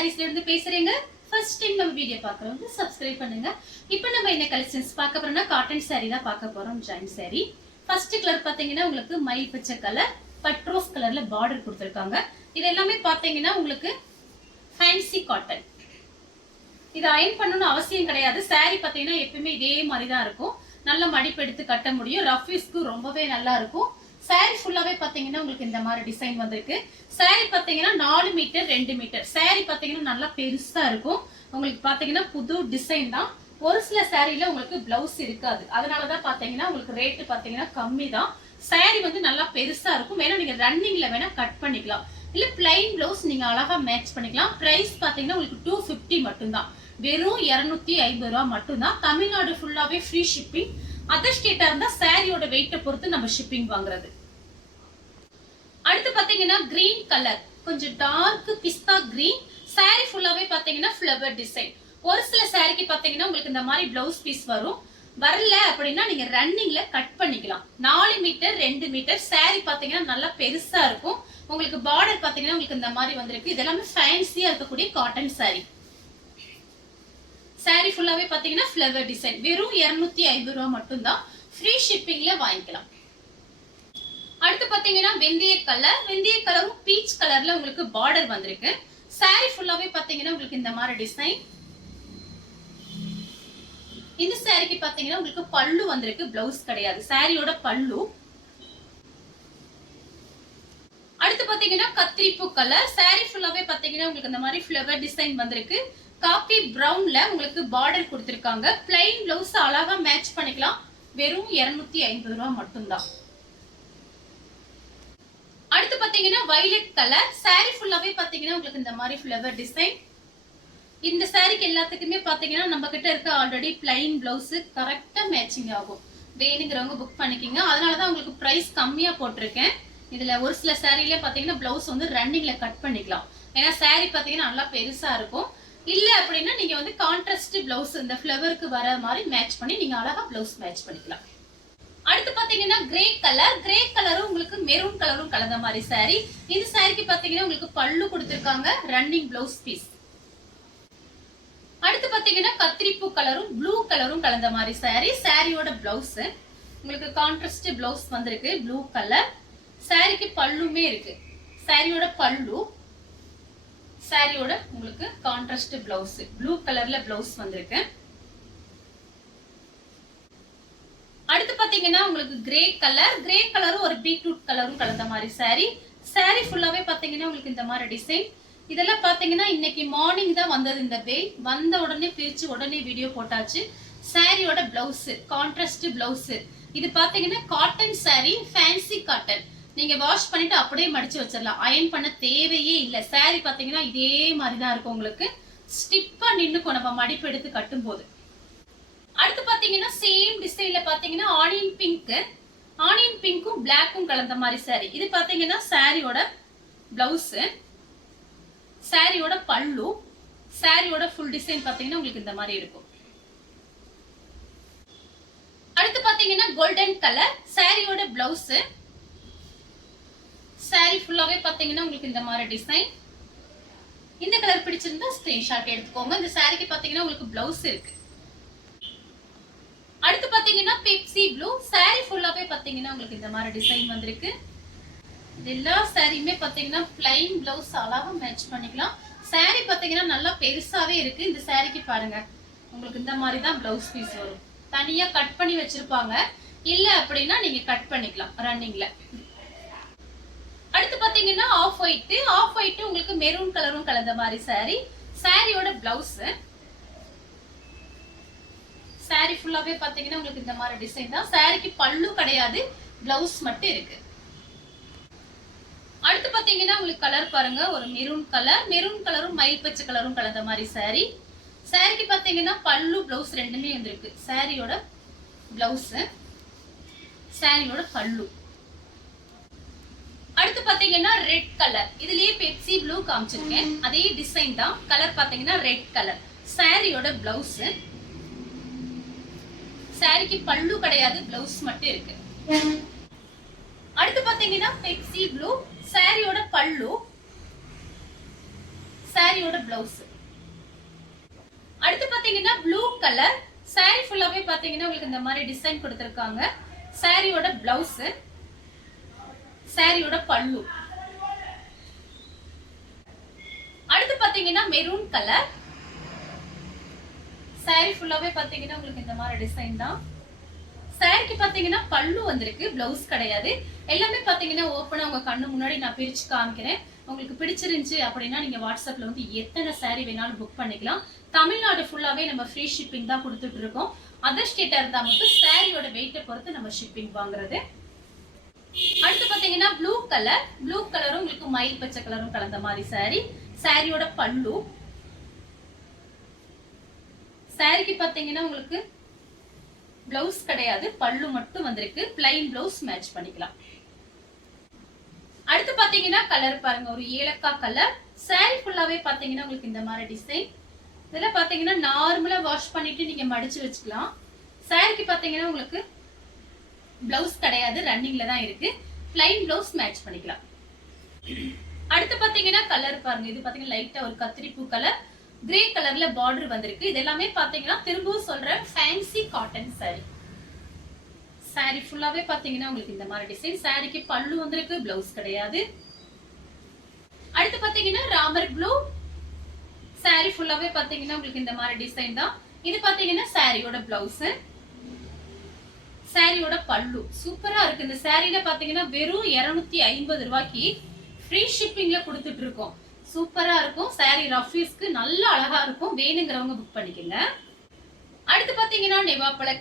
சாரீஸ்ல இருந்து பேசுறேங்க. First time நம்ம வீடியோ பார்க்கறவங்க சப்ஸ்கிரைப் பண்ணுங்க. இப்போ நம்ம என்ன கலெக்ஷன்ஸ் பார்க்க போறோம்னா காட்டன் saree தான் பார்க்க போறோம். Join saree. ஃபர்ஸ்ட் கலர் பாத்தீங்கன்னா உங்களுக்கு மயில் பச்சை கலர் பட்ரோஸ் கலர்ல பார்டர் கொடுத்திருக்காங்க. இது எல்லாமே பாத்தீங்கன்னா உங்களுக்கு ஃபேன்சி காட்டன். இது அயன் பண்ணனும் அவசியம் கிடையாது. saree பாத்தீங்கன்னா எப்பவுமே இதே மாதிரி தான் இருக்கும். நல்ல மடிப்பு எடுத்து கட்ட முடியும். ரஃப் யூஸ்க்கு ரொம்பவே நல்லா இருக்கும். saree ஃபுல்லாவே பாத்தீங்கன்னா உங்களுக்கு இந்த மாதிரி டிசைன் வந்திருக்கு. saree பாத்தீங்கன்னா 4 மீட்டர் 2 மீட்டர். saree பாத்தீங்கன்னா நல்லா பெருசா இருக்கும். உங்களுக்கு பாத்தீங்கன்னா புது டிசைன் தான். ஒரு சில சாரீல உங்களுக்கு பிளவுஸ் இருக்காது. அதனால தான் பாத்தீங்கன்னா உங்களுக்கு ரேட் பாத்தீங்கன்னா கம்மி தான். saree வந்து நல்லா பெருசா இருக்கும். வேணா நீங்க ரன்னிங்ல வேணா கட் பண்ணிக்கலாம். இல்ல பிளைன் பிளவுஸ் நீங்க அழகா மேட்ச் பண்ணிக்கலாம். பிரைஸ் பாத்தீங்கன்னா உங்களுக்கு 250 மட்டும் தான். வெறும் 250 ரூபாய் மட்டும் தான். தமிழ்நாடு ஃபுல்லாவே ஃப்ரீ ஷிப்பிங். அதர் ஸ்டேட்டா இருந்தா சாரியோட வெயிட்ட பொறுத்து நம்ம ஷிப்பிங் வாங்குறது. அடுத்து பாத்தீங்கன்னா கிரீன் கலர், கொஞ்சம் டார்க் பிஸ்தா கிரீன். saree ஃபுல்லாவே பாத்தீங்கன்னா ஃப்ளவர் டிசைன். ஒரு சில சாரிக்கு பாத்தீங்கன்னா உங்களுக்கு இந்த மாதிரி பிளவுஸ் பீஸ் வரும். வரல அப்படின்னா நீங்க ரன்னிங்ல கட் பண்ணிக்கலாம். 4 மீட்டர் 2 மீட்டர். saree பாத்தீங்கன்னா நல்லா பெருசா இருக்கும். உங்களுக்கு பார்டர் பாத்தீங்கன்னா உங்களுக்கு இந்த மாதிரி வந்திருக்கு. இதெல்லாமே ஃபேன்சியா இருக்கக்கூடிய காட்டன் saree. saree ஃபுல்லாவே பாத்தீங்கன்னா ஃப்ளவர் டிசைன். வெறும் 250 ரூபாய் மட்டும் தான். ஃப்ரீ ஷிப்பிங்ல வாங்கிக்கலாம். அடுத்து பாத்தீங்கன்னா வெந்தய கலர். வெந்தய கலரும் பீச் கலர்ல உங்களுக்கு பார்டர் வந்திருக்கு. saree ஃபுல்லாவே பாத்தீங்கன்னா உங்களுக்கு இந்த மாதிரி டிசைன். இந்த சாரிக்கு பாத்தீங்கன்னா உங்களுக்கு பல்லு வந்திருக்கு. பிளவுஸ் கிடையாது. சாரியோட பல்லு. அடுத்து பாத்தீங்கன்னா கத்திரிப்பூ கலர். saree ஃபுல்லாவே பாத்தீங்கன்னா உங்களுக்கு இந்த மாதிரி ஃப்ளவர் டிசைன் வந்திருக்கு. காபி பிரவுன்ல உங்களுக்கு பார்டர் கொடுத்திருக்காங்க. பிளைன் பிளவுஸ் அழகா மேட்ச் பண்ணிக்கலாம். வெறும் 250 ரூபாய் மட்டும் தான். அடுத்து பாத்தீங்கன்னா வயலட் கலர். saree ஃபுல்லாவே பாத்தீங்கன்னா உங்களுக்கு இந்த மாதிரி ஃப்ளவர் டிசைன். இந்த சாரிக்கு எல்லாத்துக்குமே பாத்தீங்கன்னா நம்ம கிட்ட இருக்க ஆல்ரெடி பிளைன் பிளவுஸ் கரெக்டா மேட்சிங் ஆகும். வேணுங்கிறவங்க புக் பண்ணிக்கோங்க. அதனாலதான் உங்களுக்கு பிரைஸ் கம்மியா போட்டிருக்கேன். இதுல ஒரு சில சாரில பாத்தீங்கன்னா பிளவுஸ் வந்து ரன்னிங்ல கட் பண்ணிக்கலாம். ஏன்னா saree பாத்தீங்கன்னா நல்லா பெருசா இருக்கும். இல்ல அப்படின்னா நீங்க வந்து கான்ட்ராஸ்ட் பிளவுஸ் இந்த ஃப்ளவருக்கு வர மாதிரி மேட்ச் பண்ணி நீங்க அழகா பிளவுஸ் மேட்ச் பண்ணிக்கலாம். அடுத்து பாத்தீங்கன்னா கிரே கலர். கிரே கலரும் உங்களுக்கு மெரூன் கலரும் கலந்த மாதிரி saree. இந்த சாரிக்கு பாத்தீங்கன்னா உங்களுக்கு பல்லு கொடுத்திருக்காங்க. Running blouse piece. அடுத்து பாத்தீங்கன்னா கத்திரிப்பூ கலரும் ப்ளூ கலரும் கலந்த மாதிரி saree. சாரியோட பிளவுஸ் உங்களுக்கு கான்ட்ராஸ்ட் பிளவுஸ் வந்திருக்கு. Blue colour. சாரிக்கு பல்லுமே இருக்கு. சாரியோட பல்லு. சாரியோட உங்களுக்கு கான்ட்ராஸ்ட் பிளவுஸ் ப்ளூ கலர்ல பிளவுஸ் வந்திருக்கு. அடுத்து பாத்தீங்கன்னா உங்களுக்கு கிரே கலர். கிரே கலரும் ஒரு பீட்ரூட் கலரும் கலந்த மாதிரி saree. saree ஃபுல்லாவே பாத்தீங்கன்னா உங்களுக்கு இந்த மாதிரி டிசைன். இதெல்லாம் பாத்தீங்கன்னா இன்னைக்கு மார்னிங் தான் வந்தது. இந்த வெயில் வந்த உடனே பிரிச்சு உடனே வீடியோ போட்டாச்சு. சாரியோட பிளவுஸ் கான்ட்ராஸ்ட் பிளவுஸ். இது பாத்தீங்கன்னா காட்டன் saree, ஃபேன்சி காட்டன். நீங்க வாஷ் பண்ணிட்டு அப்படியே மடிச்சு வச்சிடலாம். அயன் பண்ண தேவையே இல்ல. saree பாத்தீங்கன்னா இதே மாதிரிதான் இருக்கும். உங்களுக்கு ஸ்டிப்பா நின்னுக்கும் நம்ம மடிப்பு எடுத்து கட்டும் போது. அடுத்து பாத்தீங்கன்னா சேம் டிசைன்ல பாத்தீங்கன்னா ஆனியன் பிங்க். ஆனியன் பிங்க்கும் பிளாக்கும் கலந்த மாதிரி saree. இது பாத்தீங்கன்னா சாரியோட பிளவுஸ். சாரியோட பல்லு. சாரியோட ஃபுல் டிசைன் பாத்தீங்கன்னா உங்களுக்கு இந்த மாதிரி இருக்கும். அடுத்து பாத்தீங்கன்னா கோல்டன் கலர். சாரியோட பிளவுஸ். சாரி ஃபுல்லாவே பாத்தீங்கன்னா உங்களுக்கு இந்த மாதிரி டிசைன். இந்த கலர் பிடிச்சிருந்தா ஸ்கிரீன்ஷாட் எடுத்துக்கோங்க. இந்த சாரிக்கு பாத்தீங்கன்னா உங்களுக்கு பிளவுஸ் இருக்கு. அடுத்து பாத்தீங்கன்னா பெப்சி ப்ளூ. சாரி ஃபுல்லாவே பாத்தீங்கன்னா உங்களுக்கு இந்த மாதிரி டிசைன் வந்திருக்கு. எல்லா சாரியுமே பாத்தீங்கன்னா பிளைன் பிளவுஸ் அழகா மேட்ச் பண்ணிக்கலாம். saree பாத்தீங்கன்னா நல்லா பெருசாவே இருக்கு. இந்த சாரிக்கு பாருங்க உங்களுக்கு இந்த மாதிரி தான் பிளவுஸ் பீஸ் வரும். தனியா கட் பண்ணி வச்சிருப்பாங்க. இல்ல அப்படின்னா நீங்க கட் பண்ணிக்கலாம் ரன்னிங்ல. அடுத்து பாத்தீங்கன்னா ஆஃப் ஒயிட். ஆஃப் ஒயிட் உங்களுக்கு மெரூன் கலரும் கலந்த மாதிரி saree. சாரியோட பிளவுஸ். saree ஃபுல்லாவே பாத்தீங்கன்னா உங்களுக்கு இந்த மாதிரி டிசைன் தான். சாரிக்கு பல்லு கிடையாது. பிளவுஸ் மட்டும் இருக்கு. அடுத்து பாத்தீங்கன்னா உங்களுக்கு கலர் பாருங்க ஒரு மெரூன் கலர். மெரூன் கலரும் மயில் பச்சை கலரும் கலந்த மாதிரி saree. சாரிக்கு பாத்தீங்கன்னா பல்லு பிளவுஸ் ரெண்டுமே வந்திருக்கு. சாரியோட பிளவுஸ். சாரியோட பல்லு. அடுத்து பாத்தீங்கன்னா ரெட் கலர். இதுலயே பெப்சி ப்ளூ காமிச்சிருக்கேன். அதே டிசைன் தான். கலர் பாத்தீங்கன்னா ரெட் கலர். சாரியோட பிளவுஸ். சாரிக்கு பல்லு கிடையாது. பிளவுஸ் மட்டும் இருக்கு. அடுத்து பாத்தீங்கன்னா பெப்சி ப்ளூ. சாரியோட பல்லு. சாரியோட பிளவுஸ். அடுத்து பாத்தீங்கன்னா ப்ளூ கலர் சாரி ஃபுல்லாவே பாத்தீங்கன்னா உங்களுக்கு இந்த மாதிரி டிசைன் கொடுத்திருக்காங்க. சாரியோட பிளவுஸ், சாரியோட பல்லு. அடுத்து பாத்தீங்கன்னா மெரூன் கலர் சாரி ஃபுல்லாவே பாத்தீங்கன்னா உங்களுக்கு இந்த மாதிரி டிசைன் தான். சாரிக்கு பாத்தீங்கன்னா பல்லு வந்திருக்கு, பிளவுஸ் கிடையாது. எல்லாமே பாத்தீங்கன்னா ஓப்பனா உங்க கண்ணு முன்னாடி நான் பிரிச்சு காமிக்கிறேன். உங்களுக்கு பிடிச்சிருந்துச்சு அப்படின்னா நீங்க வாட்ஸ்அப்ல வந்து எத்தனை சாரி வேணாலும் புக் பண்ணிக்கலாம். தமிழ்நாடு ஃபுல்லாவே நம்ம ஃப்ரீ ஷிப்பிங் தான் கொடுத்துட்டு இருக்கோம். அதர் ஸ்டேட்டா இருந்தா மட்டும் சாரியோட வெயிட்டை பொறுத்து நம்ம ஷிப்பிங் வாங்குறது. அடுத்து பாத்தீங்கன்னா ப்ளூ கலரும் உங்களுக்கு மயில் பச்சை கலரும் கலந்த மாதிரி சாரி. சாரியோட பல்லு. சாரிக்கு பாத்தீங்கன்னா உங்களுக்கு பிளவுஸ் கிடையாது, பல்லு மட்டும் வந்திருக்கு. பிளைன் பிளவுஸ் மேட்ச் பண்ணிக்கலாம். அடுத்து பாத்தீங்கன்னா கலர் பாருங்க, ஒரு ஏலக்காய் கலர். சாரி ஃபுல்லாவே பாத்தீங்கன்னா உங்களுக்கு இந்த மாதிரி டிசைன். இதெல்லாம் பாத்தீங்கன்னா நார்மலா வாஷ் பண்ணிட்டு நீங்க மடிச்சு வச்சுக்கலாம். சாரிக்கு பாத்தீங்கன்னா உங்களுக்கு பிளவுஸ் கிடையாது, ரன்னிங்ல தான் இருக்கு. பிளைன் பிளவுஸ் மேட்ச் பண்ணிக்கலாம். அடுத்து பாத்தீங்கன்னா கலர் பாருங்க, இது பாத்தீங்கன்னா லைட்டா ஒரு கத்திரிப்பூ கலர், கிரே கலர்ல பார்டர் வந்திருக்கு. இது எல்லாமே பாத்தீங்கன்னா திரும்பவும் சொல்றேன் ஃபேன்சி காட்டன் சாரி. சாரி ஃபுல்லாவே பாத்தீங்கன்னா உங்களுக்கு இந்த மாதிரி டிசைன். சாரிக்கு பல்லு வந்திருக்கு, பிளவுஸ் கிடையாது. அடுத்து பாத்தீங்கன்னா ராமர் ப்ளூ. சாரி ஃபுல்லாவே பாத்தீங்கன்னா உங்களுக்கு இந்த மாதிரி டிசைன் தான். இது பாத்தீங்கன்னா சாரியோட பிளவுஸ், சாரியோட பல்லு. சூப்பரா இருக்கு. இந்த சாரில பாத்தீங்கன்னா வெறும் 250 ரூபாய்க்கு ஃப்ரீ ஷிப்பிங்ல கொடுத்துட்டு இருக்கோம். சூப்பரா இருக்கும். சாரி ரஃபீஸ்க்கு நல்ல அழகா இருக்கும். வேணுங்கிறவங்க புக் பண்ணிக்கங்க. அடுத்து பாத்தீங்கன்னா நெவாப்பழ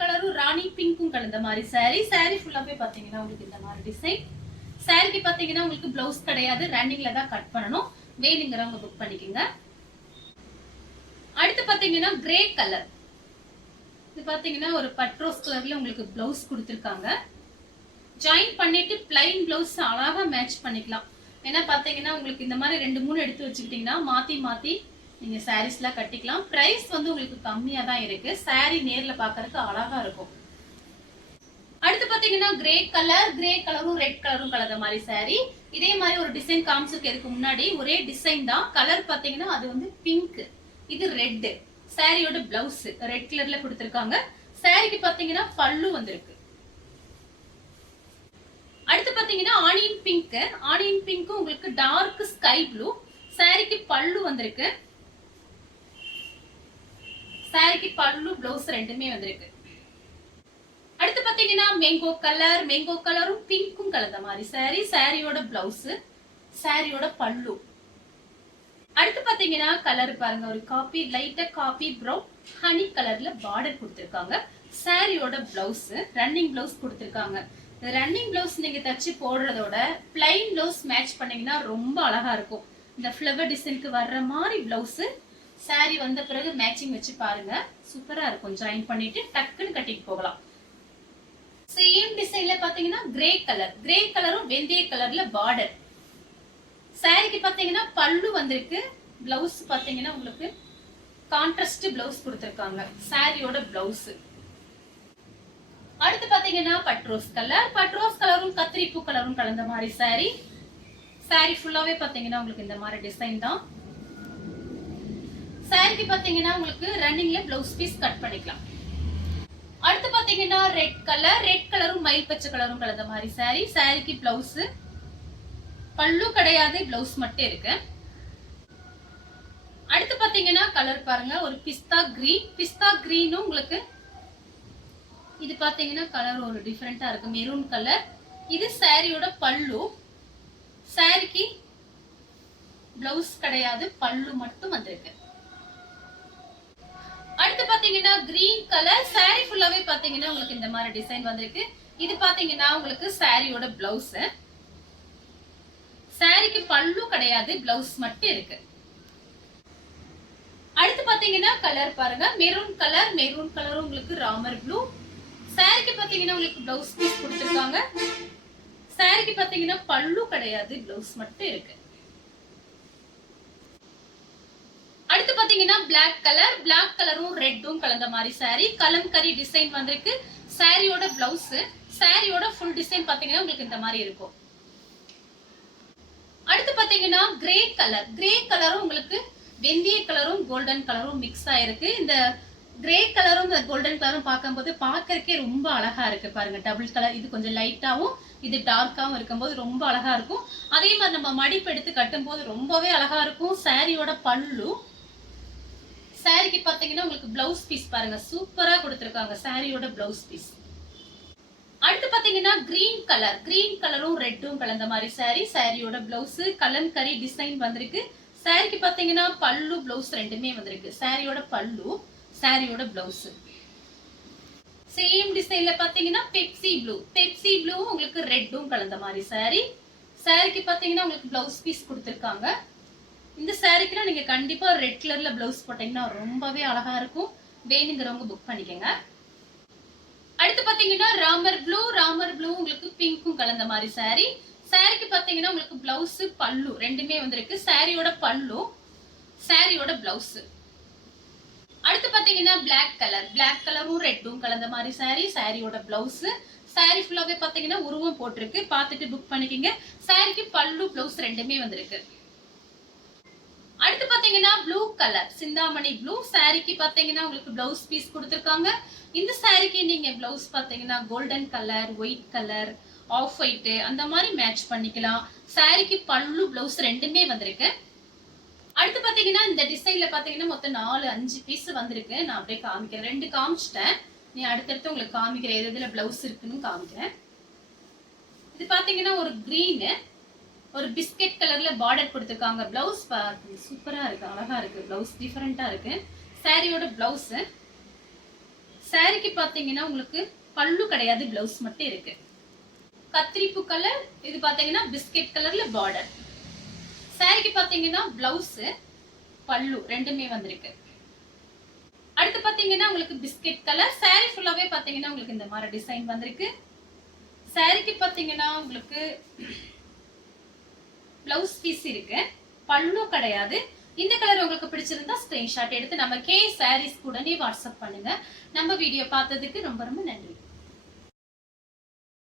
கலரும் ராணி பிங்க்கும் கலந்த மாதிரி சாரி. சாரி ஃபுல்லாவே பாத்தீங்கன்னா உங்களுக்கு இந்த மாதிரி டிசைன். சாரிக்கு பாத்தீங்கன்னா உங்களுக்கு பிளவுஸ் கிடையாது, ரன்னிங்ல தான் கட் பண்ணணும். வேணுங்கிறவங்க புக் பண்ணிக்கங்க. அடுத்து பாத்தீங்கன்னா கிரே கலர். இது பாத்தீங்கன்னா ஒரு பட்ரோஸ் கலர்ல உங்களுக்கு பிளவுஸ் கொடுத்திருக்காங்க. ஜாயின் பண்ணிட்டு பிளைன் பிளவுஸ் அழகா மேட்ச் பண்ணிக்கலாம். ஏன்னா பாத்தீங்கன்னா உங்களுக்கு இந்த மாதிரி 2-3 எடுத்து வச்சுக்கிட்டீங்கன்னா மாத்தி நீங்க சாரீஸ்லாம் கட்டிக்கலாம். பிரைஸ் வந்து உங்களுக்கு கம்மியா தான் இருக்கு. சாரி நேர்ல பாக்குறதுக்கு அழகா இருக்கும். அடுத்து பாத்தீங்கன்னா கிரே கலரும் ரெட் கலரும் கலந்த மாதிரி சாரி. இதே மாதிரி ஒரு டிசைன் காமிச்சிருக்கு. இதுக்கு முன்னாடி ஒரே டிசைன் தான். கலர் பாத்தீங்கன்னா அது வந்து பிங்க், இது ரெட். சாரியோட பிளவுஸ் ரெட் கலர்ல கொடுத்திருக்காங்க. சாரிக்கு பாத்தீங்கன்னா பல்லு வந்திருக்கு. அடுத்து பாத்தீங்கன்னா ஆனியன் பிங்க் உங்களுக்கு டார்க் ஸ்கை ப்ளூ. சாரிக்கு பல்லு வந்திருக்கு. சாரிக்கு பல்லு பிளவுஸ் ரெண்டுமே வந்திருக்கு. அடுத்து பாத்தீங்கன்னா மேங்கோ கலரும் பிங்க்கும் கலந்த மாதிரி சாரி. சாரியோட பிளவுஸ், சாரியோட பல்லு. அடுத்து பாத்தீங்கன்னா கலர் பாருங்க, ஒரு லைட்டா காபி ப்ரௌன் ஹனி கலர்ல பார்டர் கொடுத்திருக்காங்க. சாரியோட பிளவுஸ் ரன்னிங் பிளவுஸ் கொடுத்திருக்காங்க. ரன்னிங் பிளவுஸ் நீங்க தச்சு போடுறதோட பிளைன் பிளவுஸ் மேட்ச் பண்ணீங்கன்னா ரொம்ப அழகா இருக்கும். இந்த ஃப்ளவர் டிசைனுக்கு வர்ற மாதிரி பிளவுஸ் சாரி வந்த பிறகு மேட்சிங் வச்சு பாருங்க, சூப்பரா இருக்கும். ஜாயின் பண்ணிட்டு டக்குன்னு கட்டிட்டு போகலாம். சேம் டிசைன்ல பாத்தீங்கன்னா கிரே கலரும் வெந்தய கலர்ல பார்டர். சாரிக்கு பாத்தீங்கன்னா பல்லு வந்திருக்கு. பிளவுஸ் பாத்தீங்கன்னா உங்களுக்கு கான்ட்ராஸ்ட் பிளவுஸ் கொடுத்திருக்காங்க. சாரியோட பிளவுஸ். அடுத்து பாத்தீங்கன்னா பட்ரோஸ் கலரும் கத்திரிப்பூ கலரும் கலந்த மாதிரி சாரி. சாரி ஃபுல்லாவே பாத்தீங்கன்னா உங்களுக்கு இந்த மாதிரி டிசைன் தான். சாரிக்கு பாத்தீங்கன்னா உங்களுக்கு ரன்னிங்ல பிளவுஸ் பீஸ் கட் பண்ணிக்கலாம். அடுத்து பாத்தீங்கன்னா ரெட் கலரும் மயில் பச்சை கலரும் கலந்த மாதிரி சாரி. சாரிக்கு பிளவுஸ், பல்லு கிடையாது, பிளவுஸ் மட்டும் இருக்கு. அடுத்து பாத்தீங்கன்னா கலர் பாருங்க, ஒரு பிஸ்தா கிரீனும் உங்களுக்கு இது பாத்தீங்கன்னா கலர் ஒரு டிஃபரெண்டா இருக்கு, மெரூன் கலர். இது சாரியோட பல்லு. சாரிக்கு பிளவுஸ் கிடையாது, பல்லு மட்டும் வந்திருக்கு. அடுத்து பாத்தீங்கன்னா கிரீன் கலர். சாரி ஃபுல்லாவே பாத்தீங்கன்னா உங்களுக்கு இந்த மாதிரி டிசைன் வந்திருக்கு. இது பாத்தீங்கன்னா உங்களுக்கு சாரியோட பிளவுஸ். சாரிக்கு பல்லு கிடையாது, பிளவுஸ் மட்டும் இருக்கு. அடுத்து பாத்தீங்கன்னா கலர் பாருங்க, மெரூன் கலரும் உங்களுக்கு ராமர் ப்ளூ. சாரிக்கு பாத்தீங்கன்னா உங்களுக்கு பிளவுஸ் பீஸ் கொடுத்திருக்காங்க. சாரிக்கு பாத்தீங்கன்னா பல்லு கிடையாது, பிளவுஸ் மட்டும் இருக்கு. அடுத்து பாத்தீங்கன்னா பிளாக் கலரும் ரெட்டும் கலந்த மாதிரி சாரி. கலம்கரி டிசைன் வந்திருக்கு. சாரியோட பிளவுஸ், சாரியோட ஃபுல் டிசைன் பாத்தீங்கன்னா உங்களுக்கு இந்த மாதிரி இருக்கும். அடுத்து பாத்தீங்கன்னா கிரே கலரும் உங்களுக்கு வெந்தய கலரும் கோல்டன் கலரும் மிக்ஸ் ஆயிருக்கு. இந்த கிரே கலரும் இந்த கோல்டன் கலரும் பார்க்கும்போது பார்க்கறதுக்கே ரொம்ப அழகா இருக்கு பாருங்க. டபுள் கலர், இது கொஞ்சம் லைட்டாவும் இது டார்க்காவும் இருக்கும்போது ரொம்ப அழகா இருக்கும். அதே மாதிரி நம்ம மடிப்பு எடுத்து கட்டும் போது ரொம்பவே அழகா இருக்கும். சாரியோட பல்லு, சாரிக்கு பாத்தீங்கன்னா உங்களுக்கு பிளவுஸ் பீஸ் பாருங்க சூப்பரா கொடுத்திருக்காங்க. சாரியோட பிளவுஸ் பீஸ். அடுத்து பாத்தீங்கன்னா கிரீன் கலரும் ரெட்டும் கலந்த மாதிரி சாரி. சாரியோட பிளவுஸ் கலம்கரி டிசைன் வந்திருக்கு. சாரிக்கு பாத்தீங்கன்னா பல்லு பிளவுஸ் ரெண்டுமே வந்திருக்கு. சாரியோட பல்லு, சாரியோட பிளவுஸ் சேம் டிசைன்ல பாத்தீங்கன்னா பெப்சி ப்ளூ உங்களுக்கு ரெட்டும் கலந்த மாதிரி சாரி. சாரிக்கு பாத்தீங்கன்னா உங்களுக்கு பிளவுஸ் பீஸ் கொடுத்திருக்காங்க. இந்த சாரிக்குலாம் நீங்க கண்டிப்பா ரெட் கலர்ல பிளவுஸ் போட்டீங்கன்னா ரொம்பவே அழகா இருக்கும். வேணுங்கிறவங்க புக் பண்ணிக்கங்க. அடுத்து பாத்தீங்கன்னா ராமர் ப்ளூ உங்களுக்கு பிங்க்கும் கலந்த மாதிரி சாரி. சாரிக்கு பாத்தீங்கன்னா உங்களுக்கு பிளவுஸ் பல்லு ரெண்டுமே வந்திருக்கு. சாரியோட பல்லு, சாரியோட பிளவுஸ். அடுத்து பாத்தீங்கன்னா பிளாக் கலரும் ரெட்டும் கலந்த மாதிரி சாரி. சாரியோட பிளவுஸ். சாரி ஃபுல்லாவே பாத்தீங்கன்னா உருவம் போட்டிருக்கு, பார்த்துட்டு புக் பண்ணிக்கங்க. சாரிக்கு பல்லு பிளவுஸ் ரெண்டுமே வந்திருக்கு. அடுத்து பாத்தீங்கன்னா ப்ளூ கலர், சிந்தாமணி ப்ளூ. சாரிக்கு பாத்தீங்கன்னா உங்களுக்கு பிளவுஸ் பீஸ் கொடுத்திருக்காங்க. இந்த சாரிக்கு நீங்க பிளவுஸ் பாத்தீங்கன்னா golden colour, white colour, off white அந்த மாதிரி மேட்ச் பண்ணிக்கலாம். சாரிக்கு பல்லு பிளவுஸ் ரெண்டுமே வந்திருக்கு. அடுத்து பாத்தீங்கன்னா இந்த டிசைன்ல பாத்தீங்கன்னா மொத்தம் 4-5 பீஸ் வந்திருக்கு. நான் அப்படியே காமிக்கிறேன். 2 காமிச்சிட்டேன். நீ அடுத்தடுத்து உங்களுக்கு காமிக்கிறேன் எது எதுல பிளவுஸ் இருக்குன்னு காமிக்கிறேன். இது பாத்தீங்கன்னா ஒரு கிரீன், ஒரு பிஸ்கட் கலர்ல பார்டர் கொடுத்திருக்காங்க. பிளவுஸ் சூப்பரா இருக்கு, அழகா இருக்கு. பிளவுஸ் டிஃபரெண்டா இருக்கு. சாரியோட பிளவுஸ். சாரிக்கு பாத்தீங்கன்னா உங்களுக்கு பல்லு கிடையாது, பிளவுஸ் மட்டும் இருக்கு. கத்திரிப்பு கலர், இது பாத்தீங்கன்னா பிஸ்கட் கலர்ல பார்டர். சாரிக்கு பாத்தீங்கன்னா பிளவுஸ் பல்லு ரெண்டுமே வந்திருக்கு. அடுத்து பாத்தீங்கன்னா உங்களுக்கு பிஸ்கட் கலர். சாரி ஃபுல்லாவே பாத்தீங்கன்னா உங்களுக்கு இந்த மாதிரி டிசைன் வந்திருக்கு. சாரிக்கு பாத்தீங்கன்னா உங்களுக்கு பிளவுஸ் பீஸ் இருக்கு, பல்லு கிடையாது. இந்த கலர் உங்களுக்கு பிடிச்சிருந்தா ஸ்கிரீன்ஷாட் எடுத்து நம்ம கே சாரீஸ் உடனே வாட்ஸ்அப் பண்ணுங்க. நம்ம வீடியோ பார்த்ததுக்கு ரொம்ப ரொம்ப நன்றி.